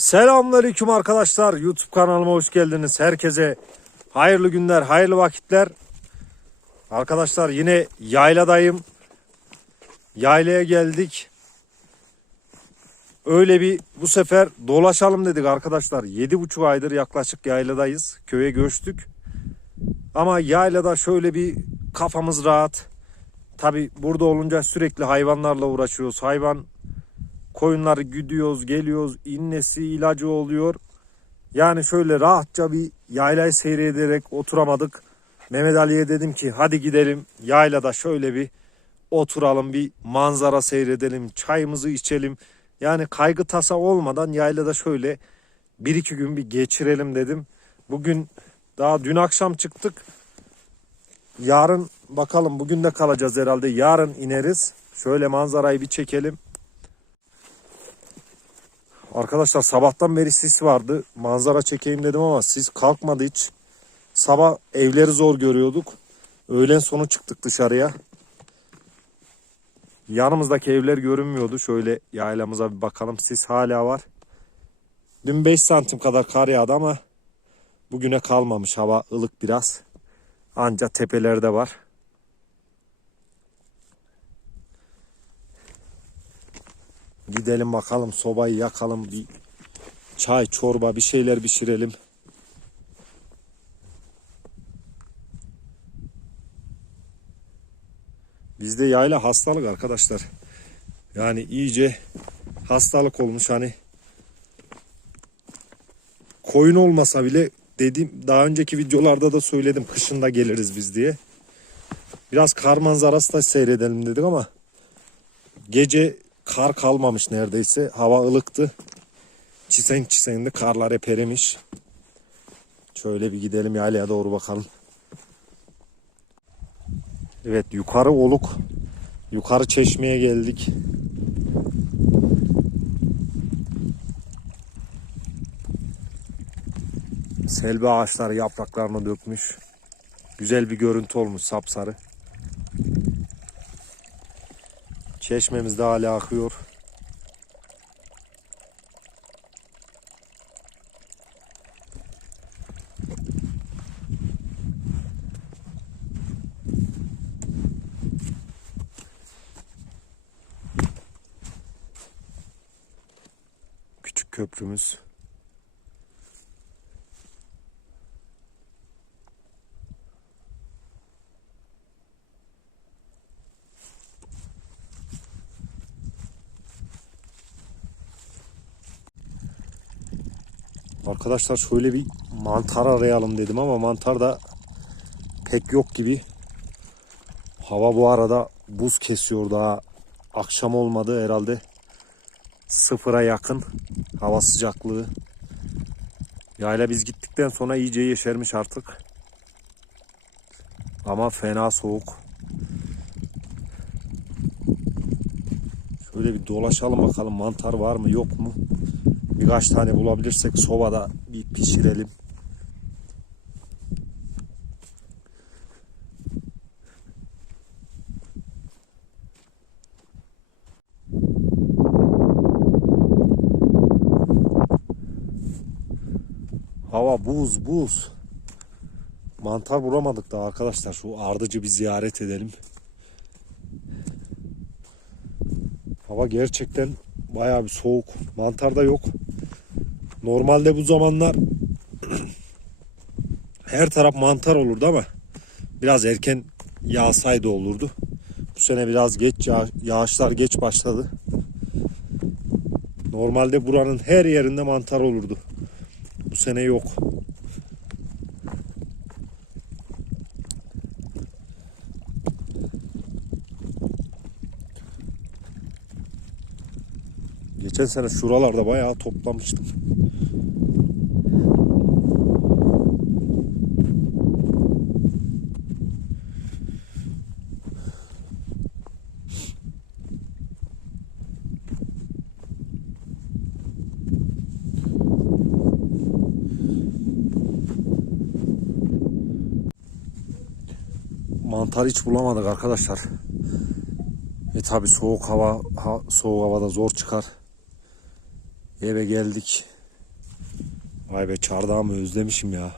Selamünaleyküm arkadaşlar. YouTube kanalıma hoş geldiniz. Herkese hayırlı günler, hayırlı vakitler. Arkadaşlar yine yayladayım. Yaylaya geldik. Öyle bir bu sefer dolaşalım dedik arkadaşlar. Yedi buçuk aydır yaklaşık yayladayız. Köye göçtük. Ama yaylada şöyle bir kafamız rahat. Tabi burada olunca sürekli hayvanlarla uğraşıyoruz. Hayvan koyunları güdüyoruz, geliyoruz, innesi, ilacı oluyor. Yani şöyle rahatça bir yaylayı seyrederek oturamadık. Mehmet Ali'ye dedim ki hadi gidelim yaylada şöyle bir oturalım, bir manzara seyredelim, çayımızı içelim. Yani kaygı tasa olmadan yaylada şöyle bir iki gün bir geçirelim dedim. Bugün daha dün akşam çıktık. Yarın bakalım bugün de kalacağız herhalde. Yarın ineriz. Şöyle manzarayı bir çekelim. Arkadaşlar sabahtan beri sis vardı. Manzara çekeyim dedim ama sis kalkmadı hiç. Sabah evleri zor görüyorduk. Öğlen sonu çıktık dışarıya. Yanımızdaki evler görünmüyordu. Şöyle yaylamıza bir bakalım. Sis hala var. Dün 5 santim kadar kar yağdı ama bugüne kalmamış. Hava ılık biraz. Anca tepelerde var. Gidelim bakalım sobayı yakalım bir çay çorba bir şeyler pişirelim. Bizde yayla hastalık arkadaşlar. Yani iyice hastalık olmuş hani koyun olmasa bile dedim daha önceki videolarda da söyledim kışında geliriz biz diye. Biraz kar manzarası da seyredelim dedik ama gece kar kalmamış neredeyse. Hava ılıktı. Çisen çisendi karlar hep erimiş. Şöyle bir gidelim yaylaya doğru bakalım. Evet yukarı oluk. Yukarı çeşmeye geldik. Selvi ağaçları yapraklarını dökmüş. Güzel bir görüntü olmuş sapsarı. Çeşmemiz de hala akıyor. Küçük köprümüz. Arkadaşlar şöyle bir mantar arayalım dedim ama mantar da pek yok gibi. Hava bu arada buz kesiyor daha akşam olmadı herhalde. Sıfıra yakın hava sıcaklığı. Yayla biz gittikten sonra iyice yeşermiş artık. Ama fena soğuk. Şöyle bir dolaşalım bakalım mantar var mı yok mu? Birkaç tane bulabilirsek sobada bir pişirelim. Hava buz buz. Mantar bulamadık da arkadaşlar. Şu ardıcı bir ziyaret edelim. Hava gerçekten bayağı bir soğuk. Mantar da yok. Normalde bu zamanlar her taraf mantar olurdu ama biraz erken yağsaydı olurdu. Bu sene biraz geç yağ- yağışlar geç başladı. Normalde buranın her yerinde mantar olurdu. Bu sene yok. Geçen sene şuralarda bayağı toplamıştım. Mantar hiç bulamadık arkadaşlar. E tabi soğuk hava ha- soğuk havada zor çıkar. Eve geldik. Vay be çardağımı özlemişim ya.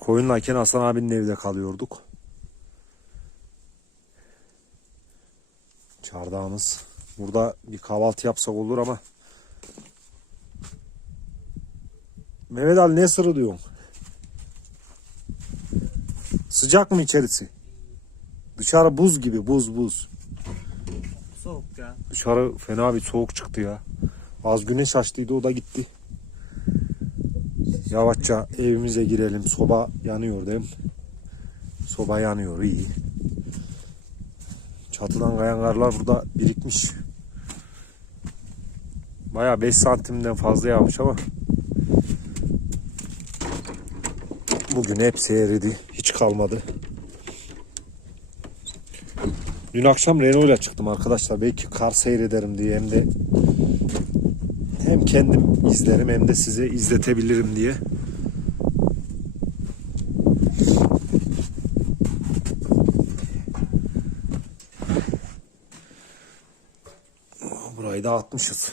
Koyunlarken Hasan abinin evde kalıyorduk. Çardağımız. Burada bir kahvaltı yapsak olur ama. Mehmet Ali ne sırrı diyorsun? Sıcak mı içerisi? Dışarı buz gibi buz buz. Ya. Dışarı fena bir soğuk çıktı ya. Az güneş açtıydı o da gitti. Yavaşça evimize girelim. Soba yanıyor değil mi? Soba yanıyor iyi. Çatıdan kayan karlar burada birikmiş. Baya 5 santimden fazla yağmış ama bugün hepsi eridi. Hiç kalmadı. Dün akşam Renault ile çıktım arkadaşlar. Belki kar seyrederim diye hem de hem kendim izlerim hem de size izletebilirim diye. Burayı da atmışız.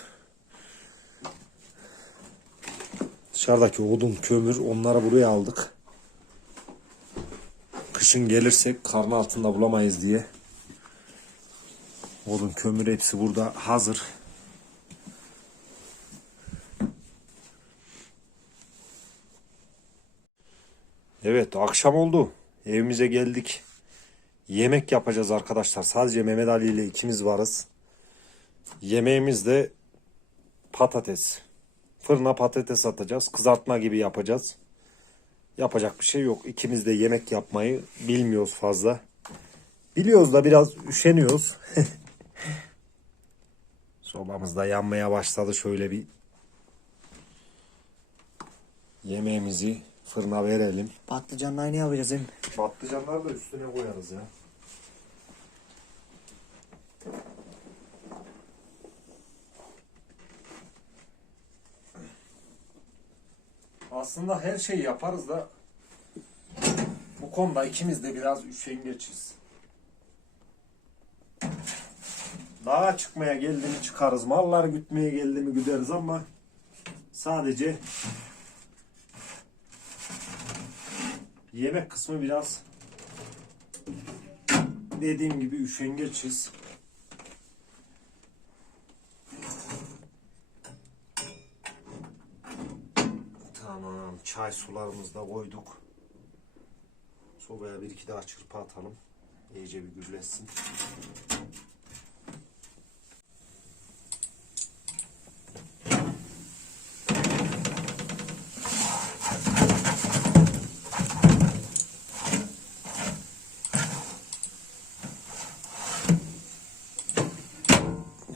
Dışarıdaki odun, kömür onları buraya aldık. Kışın gelirsek karın altında bulamayız diye. Odun, kömür hepsi burada hazır. Evet akşam oldu. Evimize geldik. Yemek yapacağız arkadaşlar. Sadece Mehmet Ali ile ikimiz varız. Yemeğimiz de patates. Fırına patates atacağız. Kızartma gibi yapacağız. Yapacak bir şey yok. İkimiz de yemek yapmayı bilmiyoruz fazla. Biliyoruz da biraz üşeniyoruz. Sobamız da yanmaya başladı. Şöyle bir yemeğimizi fırına verelim. Patlıcanla aynı yapacağız hem. Patlıcanları da üstüne koyarız ya. Aslında her şeyi yaparız da bu konuda ikimiz de biraz üşengeçiz. Dağa çıkmaya geldi mi çıkarız. Mallar gütmeye geldi mi güderiz ama sadece yemek kısmı biraz dediğim gibi üşengeçiz. Tamam çay sularımızı da koyduk. Sobaya bir iki daha çırpı atalım. İyice bir gürlesin.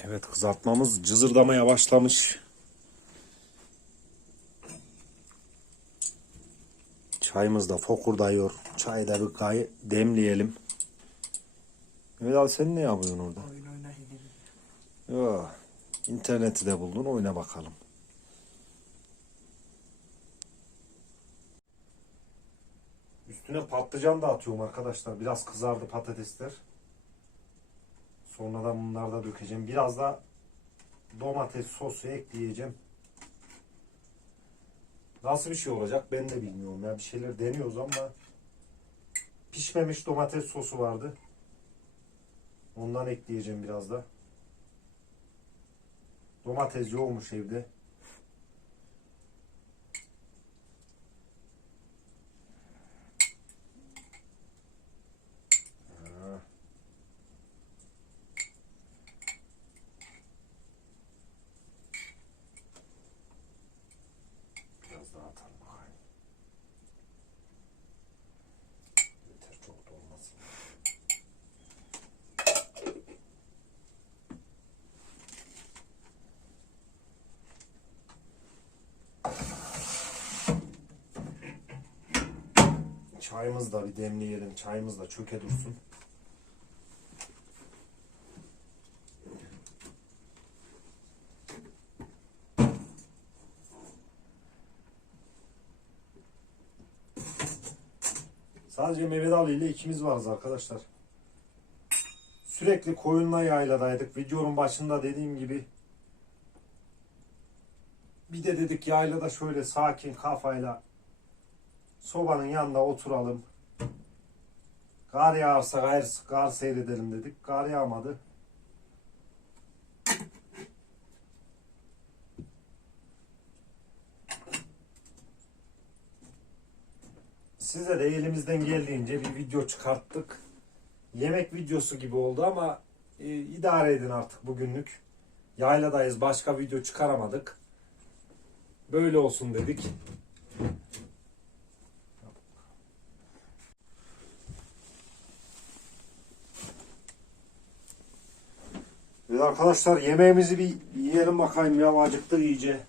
Evet kızartmamız cızırdamaya başlamış. Çayımız da fokurdayıyor. Çayı da bir kay demleyelim. Abi sen ne yapıyorsun orada? Oyun oynayın. Yo, interneti de buldun oyna bakalım. Üstüne patlıcan da atıyorum arkadaşlar. Biraz kızardı patatesler. Sonradan bunları da dökeceğim. Biraz da domates sosu ekleyeceğim. Nasıl bir şey olacak ben de bilmiyorum ya. Bir şeyler deniyoruz ama pişmemiş domates sosu vardı. Ondan ekleyeceğim biraz da. Domates yoğmuş evde. Ha. Biraz daha atalım bakayım. Yeter çok da olmasın. Çayımızı da bir demleyelim. Çayımız da çöke dursun. Sadece Mehmet Ali ile ikimiz varız arkadaşlar. Sürekli koyunla yayladaydık. Videonun başında dediğim gibi Bir de dedik yaylada şöyle sakin kafayla sobanın yanında oturalım. Kar yağarsa kar, kar seyredelim dedik. Kar yağmadı. Size de elimizden geldiğince bir video çıkarttık. Yemek videosu gibi oldu ama e, idare edin artık bugünlük. Yayladayız. Başka video çıkaramadık. Böyle olsun dedik. Arkadaşlar yemeğimizi bir yiyelim bakayım ya acıktık iyice.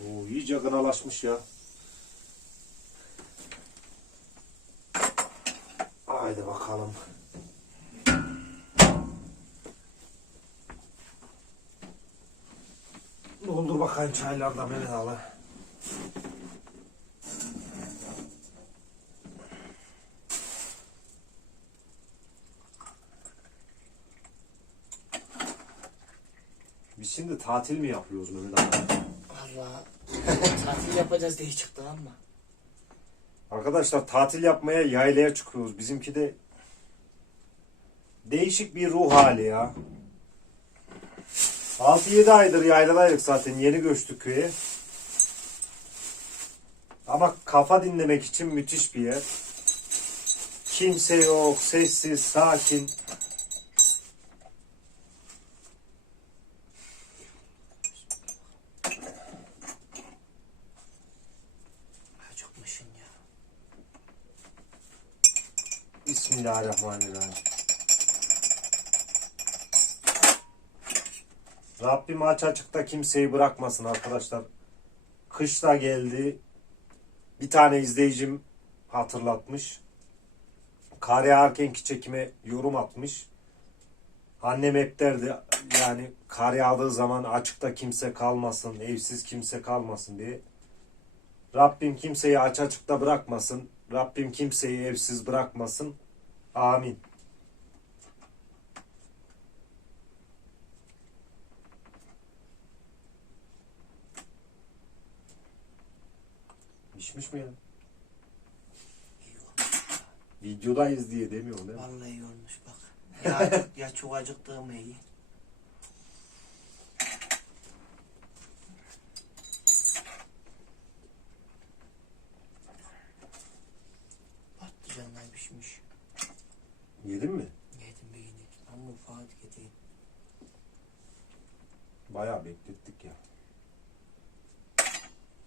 Oo, iyice gınalaşmış ya. Haydi bakalım. Doldur bakayım çaylardan Mehmet Ali. Biz şimdi tatil mi yapıyoruz Mehmet Ali? Valla tatil yapacağız diye çıktı ama. Arkadaşlar tatil yapmaya yaylaya çıkıyoruz. Bizimki de değişik bir ruh hali ya. 6-7 aydır yayladaydık zaten. Yeni göçtük köye. Ama kafa dinlemek için müthiş bir yer. Kimse yok, sessiz, sakin. Acıkmışsın ya. Bismillahirrahmanirrahim. Rabbim aç açıkta kimseyi bırakmasın arkadaşlar. Kış da geldi. Bir tane izleyicim hatırlatmış. Kar yağarkenki çekime yorum atmış. Annem hep derdi yani kar yağdığı zaman açıkta kimse kalmasın, evsiz kimse kalmasın diye. Rabbim kimseyi aç açıkta bırakmasın. Rabbim kimseyi evsiz bırakmasın. Amin. Pişmiş mi ya? İyi olmuş. Videodayız diye demiyor değil mi? Vallahi iyi olmuş bak. Ya, ya çok acıktığım iyi. Patlıcanlar pişmiş. Yedin mi? Yedim beyni. Ama ufak yedim. Bayağı beklettik ya.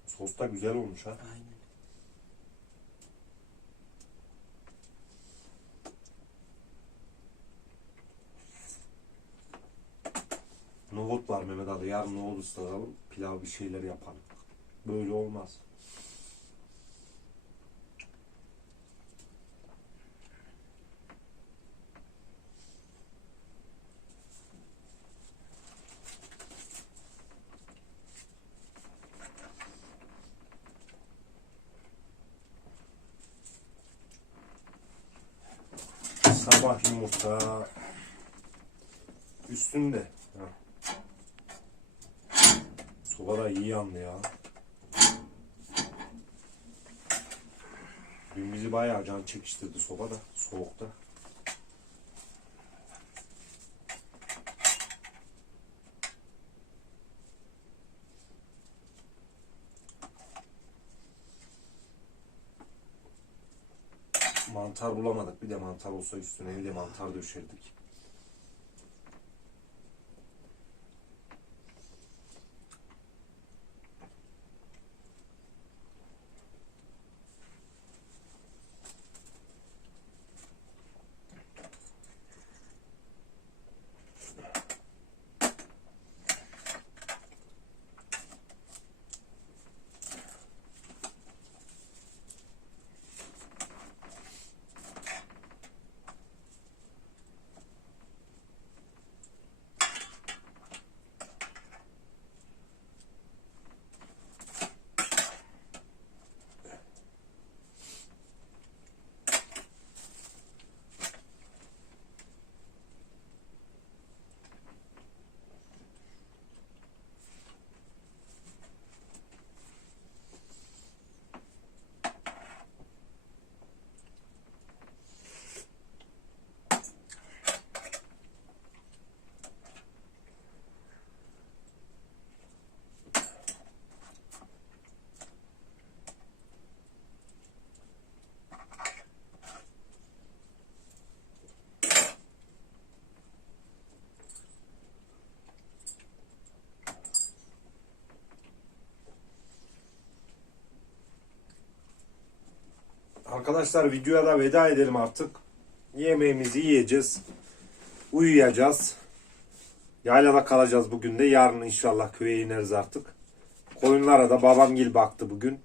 Sos da güzel olmuş ha. Aynen. Nohut var Mehmet Ali. Yarın nohut ısıtalım. Pilav bir şeyler yapalım. Böyle olmaz. Sabah yumurta üstünde. Ha. Sobada iyi yandı ya. Dün bizi bayağı can çekiştirdi sobada, soğukta. Mantar bulamadık. Bir de mantar olsa üstüne bir de mantar döşerdik. Arkadaşlar videoya da veda edelim artık. Yemeğimizi yiyeceğiz. Uyuyacağız. Yaylada kalacağız bugün de. Yarın inşallah köye ineriz artık. Koyunlara da babamgil baktı bugün.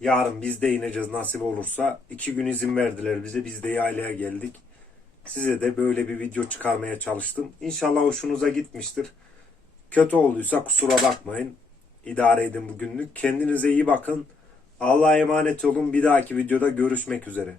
Yarın biz de ineceğiz nasip olursa. İki gün izin verdiler bize. Biz de yaylaya geldik. Size de böyle bir video çıkarmaya çalıştım. İnşallah hoşunuza gitmiştir. Kötü olduysa kusura bakmayın. İdare edin bugünlük. Kendinize iyi bakın. Allah'a emanet olun. Bir dahaki videoda görüşmek üzere.